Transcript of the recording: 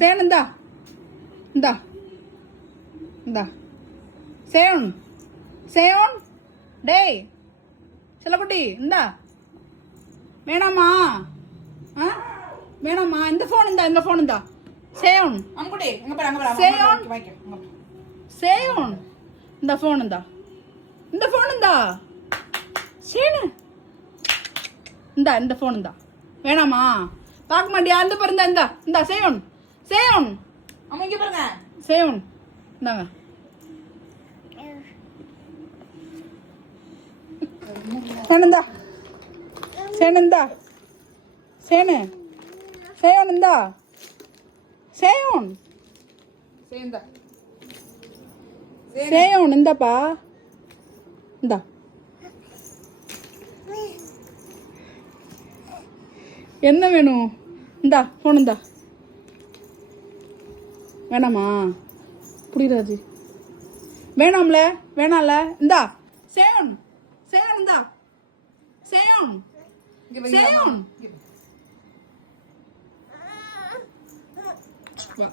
சேவன் இந்தா இந்தா இந்தா சேவன் சேவன் டேய் செல்லக்குட்டி இந்தா வேணாமா ஆ வேணாமா இந்த ஃபோன் இந்தா இந்த ஃபோன் இந்தா சேவன் சேவன் சேவன் இந்த ஃபோன் இந்தா இந்த ஃபோன் இந்தா சேனு இந்தா இந்த ஃபோன் இந்தா வேணாமா பார்க்க மாட்டியா அந்த பாருந்தா இந்தா இந்தா சேவன் சேவன் அம்மா இங்க பாருங்க சேவன் இந்தாங்க சேனந்தா சேனந்தா சேனு சேவனந்தா சேவன் சேந்தா சேவன் இந்தாப்பா இந்தா என்ன வேணும் இந்தா ஃபோன் இந்தா வேணாமா புரியுதாஜி வேணாம்ல வேணாம்ல இந்தா சேவன் சேவன் இந்தா சேவன் சேவன் வா